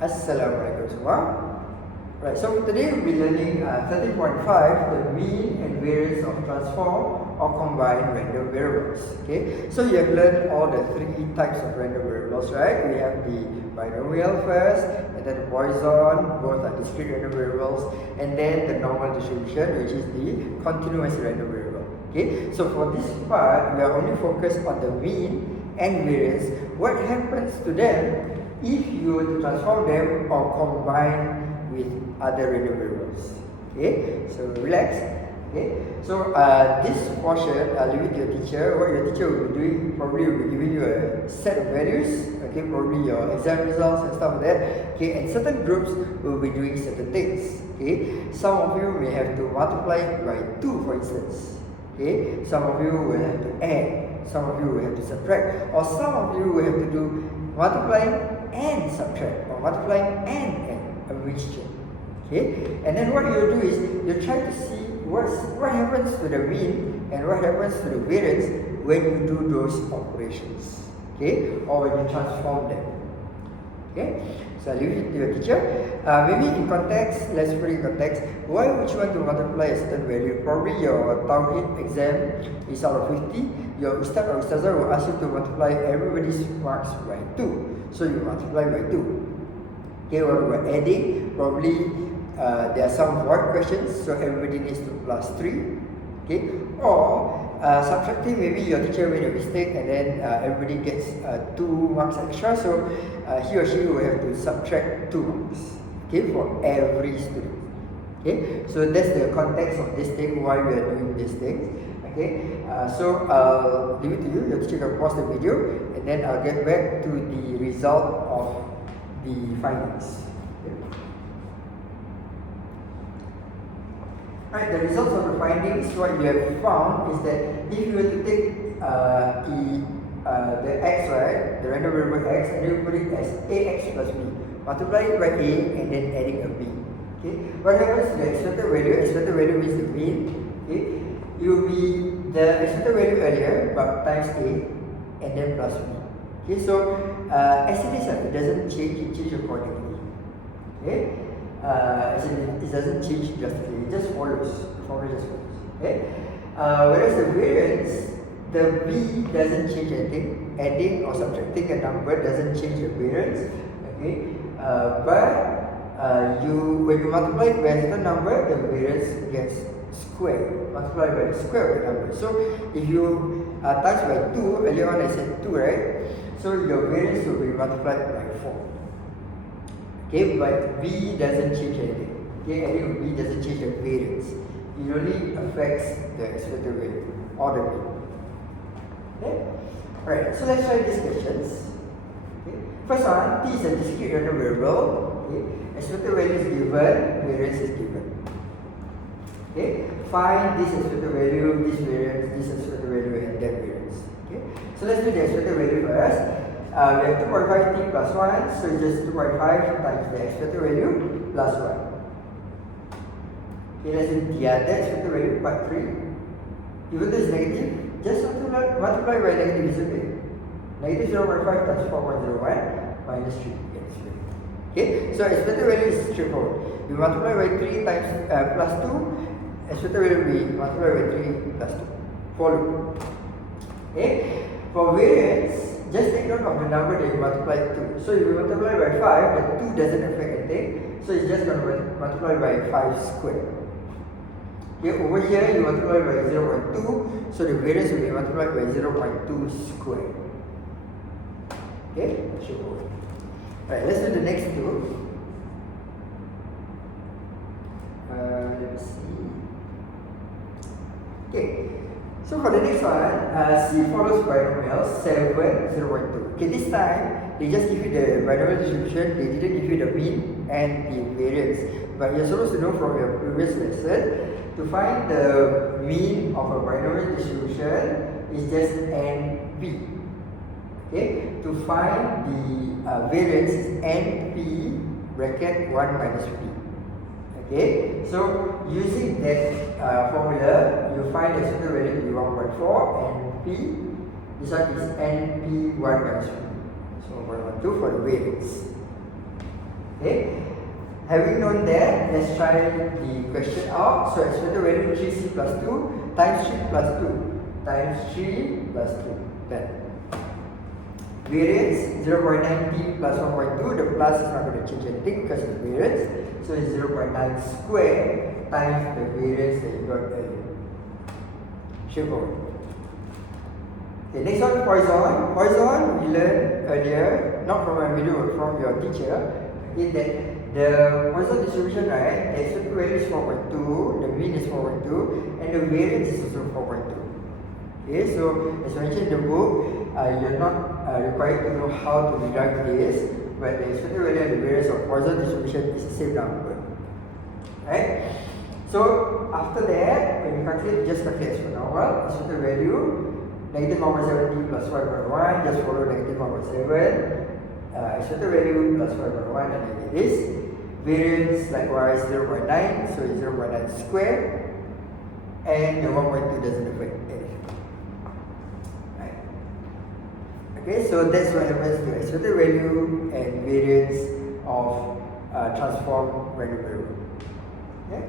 Assalamualaikum semua. Right, so today we'll be learning 13.5, the mean and variance of transform or combined random variables. Okay, so you have learned all the three types of random variables, right? We have the binomial first, and then the Poisson, both are discrete random variables, and then the normal distribution, which is the continuous random variable. Okay, so for this part, we are only focused on the mean and variance. What happens to them if you were to transform them or combine with other random variables? Okay, so relax. Okay, so this portion, I'll leave it to your teacher. What your teacher will be doing, probably will be giving you a set of values. Okay, probably your exam results and stuff like that. Okay, and certain groups will be doing certain things. Okay, some of you may have to multiply by 2, for instance. Okay, some of you will have to add, some of you will have to subtract, or some of you will have to do multiplying and subtract, or multiplying and add, a mixture. Okay, and then what you do is you try to see what happens to the mean and what happens to the variance when you do those operations. Okay, or when you transform them. Okay, so I'll leave it to your teacher. Maybe in context, let's put in context. Why would you want to multiply a certain value? Probably your Tauhid exam is out of 50. Your Ustaz or Ustazah will ask you to multiply everybody's marks by 2. So you multiply by 2. Okay, while we're adding, probably there are some void questions, so everybody needs to plus 3. Okay, or subtracting, maybe your teacher made a mistake and then everybody gets 2 marks extra, so he or she will have to subtract 2 marks. Okay, for every student. Okay, so that's the context of this thing, why we are doing these things. Okay, so I'll leave it to you. Your teacher can pause the video and then I'll get back to the result of the findings. Okay. Alright, the results of the findings, what you have found is that if you were to take the x, right, the random variable x, and you put it as ax plus b, multiply it by a and then adding a b. Okay, what happens to the expected value? Expected value means the mean. Okay, it will be the expected value earlier but times a and then plus b. Okay, so as it is, it doesn't change, it changes accordingly. Okay, it doesn't change drastically, it just follows. The formula just follows. Okay, whereas the variance, the b doesn't change anything. Adding or subtracting a number doesn't change the variance. Okay, but when you multiply it by a certain number, the variance gets squared. Multiply by the square of the number. So if you times by 2, earlier on I said 2, right? So your variance will be multiplied by 4. Okay, but b doesn't change anything. Okay, adding b doesn't change the variance. It only affects the expected value or the mean. Okay, alright. So let's try these questions. Okay, first one, t is a discrete random variable. Okay, expected value is given, variance is given. Okay, find this expected value, this variance, this expected value, and that variance. Okay, so let's do the expected value first. We have 2.5t plus 1, so it's just 2.5 times the expected value plus 1. Okay, let's do the other expected value, part 3. Even though it's negative, just multiply by negative is okay. Negative 0.5 times 4.01 minus 3. Okay, so expected value is straightforward. We multiply by 3 times plus 2. Expected value will be multiplied by 3 plus 2. Follow. Okay, for variance, just take note of the number that you multiply to. So if you multiply by 5, the 2 doesn't affect anything. So it's just going to multiply by 5 squared. Okay, over here you multiply by 0.2. So the variance will be multiplied by 0.2 squared. Okay, sure. Alright, let's do the next two. Let me see. Okay. So for the next one, C follows binomial 7, 0.2. Okay, this time they just give you the binomial distribution, they didn't give you the mean and the variance. But you're supposed to know from your previous lesson, to find the mean of a binomial distribution is just NP. Okay, to find the variance is NP bracket 1 minus P. Okay, so using that formula, you find the expected value to be 1.4 and P, this one is NP1 minus P. So 112 for the variance. Okay. Having known that, let's try the question out. So expected value 3c plus 2 times 3 plus 2 times 3 plus 2. Then variance 0.9t plus 1.2. The plus is not going to change anything because of the variance. So it's 0.9 squared times the variance that you got earlier. Straightforward. Okay, next one, Poisson. Poisson we learned earlier, not from my video, but from your teacher, is that the Poisson distribution, right, the expected value is 4.2, the mean is 4.2, and the variance is also 4.2. Okay, so as mentioned in the book, you're not required to know how to derive this, but the expected value and the variance of Poisson distribution is the same number. Right? So after that, when you calculate, just calculate as per normal, expected value, negative 1.7t plus 5.1, just follow negative 1.7, expected value plus 5.1, and then it is. Variance likewise 0.9, so it's 0.9 squared, and the 1.2 doesn't affect anything. Right. Okay, so that's what happens to expected value and variance of transform random variable. Okay.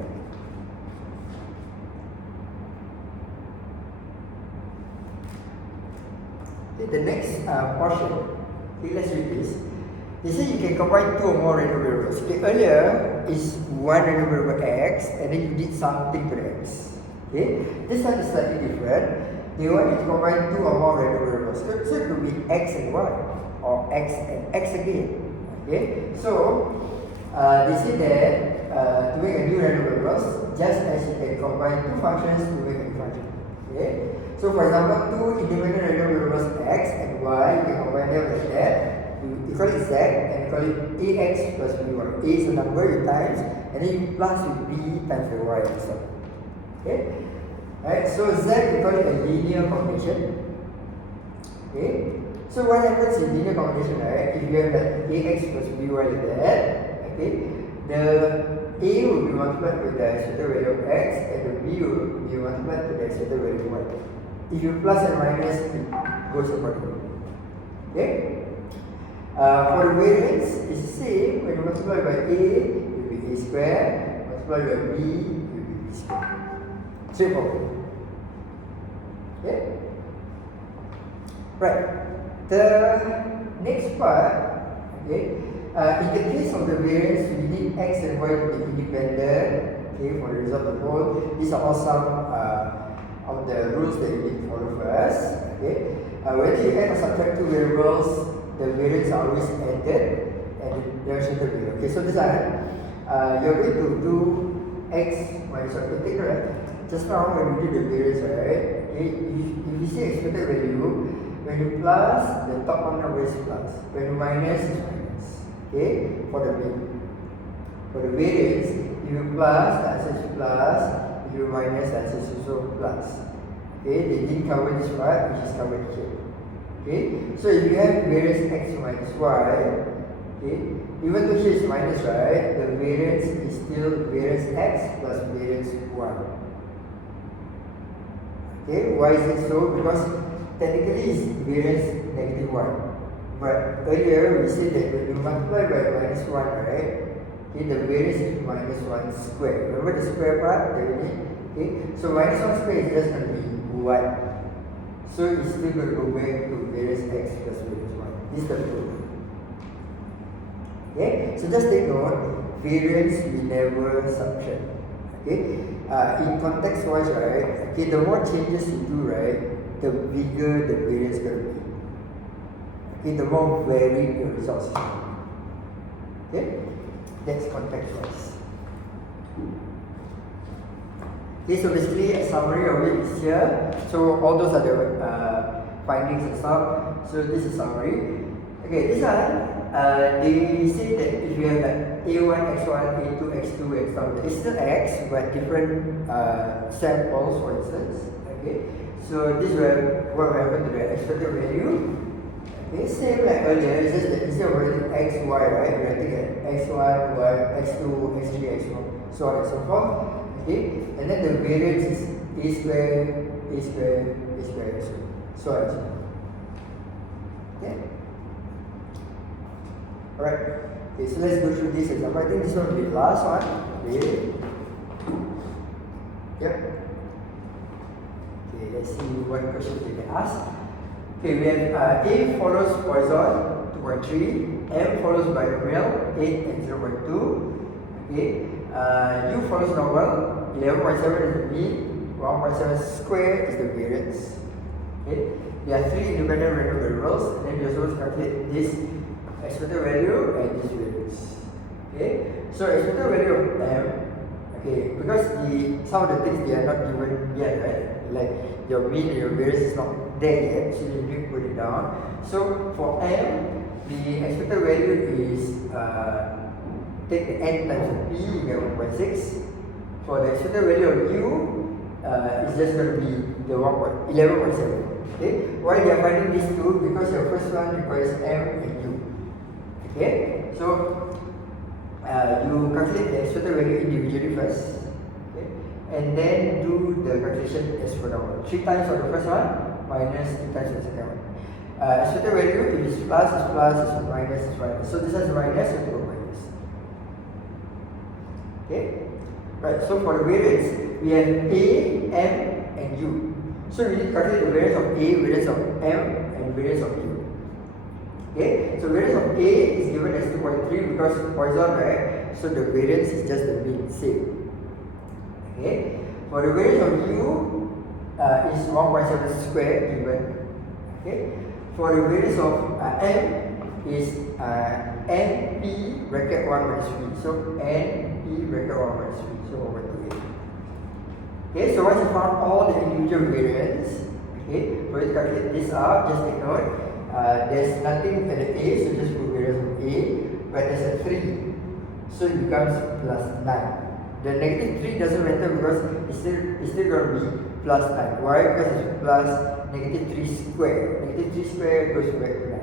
Okay, the next portion, okay, let's read this. They say you can combine two or more random variables. Okay, earlier is one random variable x, and then you did something to the x. Okay, this time is slightly different. They want you to combine two or more random variables. So it could be x and y, or x and x again. Okay, so they say that to make a new random variables, just as you can combine two functions to make a new function. Okay, so for example, two independent random variables x and y, you can combine them like that. You call it z and you call it ax plus by. A is a number you times, and then you plus with b times the y and so. Okay, right? So z we call it a linear combination. Okay, so what happens in linear combination, right? If you have like ax plus by like that, okay, the a will be multiplied with the expected value of x, and the b will be multiplied with the expected value of y. If you plus and minus, it goes accordingly. Okay. For the variance, it's the same. When you multiply by a, it will be a square. Multiply by b, it will be b square. Straightforward. Okay? Right. The next part, okay, in the case of the variance, we need x and y to be independent. Okay, for the result of the whole. These are all some of the rules that you need to follow first. Okay. Whether you add or subtract two variables, the variance are always added and there's a variable. Okay, so this time you're going to do x minus y. Take right. Just now when we did the variance, right? Okay, if you see expected value, when you plus, the top one number is plus. When you minus, is minus. Okay, for the mean. For the variance, if you plus, the answer is plus. If you minus, the answer is also plus. Okay, they didn't cover this part, which is covered here. Okay, so if you have variance x minus y, okay, even though here is minus, right, the variance is still variance x plus variance y. Okay, why is it so? Because technically it's variance negative 1. But earlier we said that when you multiply by minus 1, right, okay, the variance is minus 1 squared. Remember the square part that we need? Okay, so minus 1 squared is just going to be 1. So it's still going to go back to variance x plus variance y. This is the proof. Okay, so just take note, variance we never subtract. Okay, in context wise, right, okay, the more changes you do, right, the bigger the variance is going to be. Okay, the more varied the results is going to be. Okay, that's context wise. Okay, so basically a summary of it is here. So all those are the findings and stuff. So this is summary. Okay, this one, they say that if you have like A1, X1, A2, X2 and stuff, it's still X but different samples, for instance. Okay, so this will what will happen to the expected value. Okay, same like earlier, it's just that instead of writing X, Y, right, we are taking X1, Y, X2, X3, X4, so on and so forth. Okay, and then the variance is a square, a square, a square, so on and so forth. Okay. Alright. Okay, so let's go through this example. I think this one will be the last one. Okay. Yep. Okay, let's see what questions they can ask. Okay, we have A follows Poisson 2.3, M follows binomial 8 and 0.2. Okay, U follows normal 11.7 is the mean, 1.7 square is the variance. Okay, there are 3 independent random variables, and then we are supposed to calculate this expected value and this variance. Okay, so expected value of M. Okay, because some of the things they are not given yet, right? Like your mean and your variance is not there yet, so you need to put it down. So for M, the expected value is take the n times of p, you get 1.6. For the expected value of u, it's just going to be the 11.7. Okay, why they are finding these two? Because your first one requires m and u. Okay, so you calculate the expected value individually first, okay, and then do the calculation as per normal. 3 times for the first one, minus 2 times for the second one. Expected value, if it's plus, is plus, if minus, is minus. So this is minus, and go minus. Okay, right. So for the variance, we have A, M, and U. So we need to calculate the variance of A, variance of M, and variance of U. Okay, so variance of A is given as 2.3 because Poisson, right? So the variance is just the mean, same. Okay, for the variance of U is 1.7 square given. Okay, for the variance of M is NP bracket 1 minus 3. So NP bracket 1 minus 3. So over to 8. Okay, so once you found all the individual variance, okay, for you to calculate this out, just take note. There's nothing at the A, so just put variance of A, but there's a 3, so it becomes plus 9. The negative 3 doesn't matter because it's still going to be plus 9. Why? Because it's plus negative 3 square. Negative 3 square goes back to 9.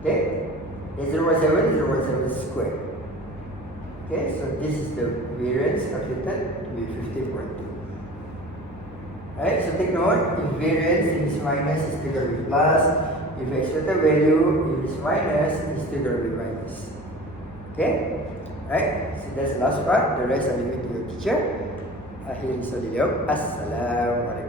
Okay? It's 0.7 is 0.7 square. Okay, so this is the variance calculated to be 15.2. Right, so take note, if variance is minus, it's still going to be plus. If expected value is minus, it's still going to be minus. Okay? Right, so that's the last part. The rest I'll leave it to your teacher. Akhirul Assalamualaikum.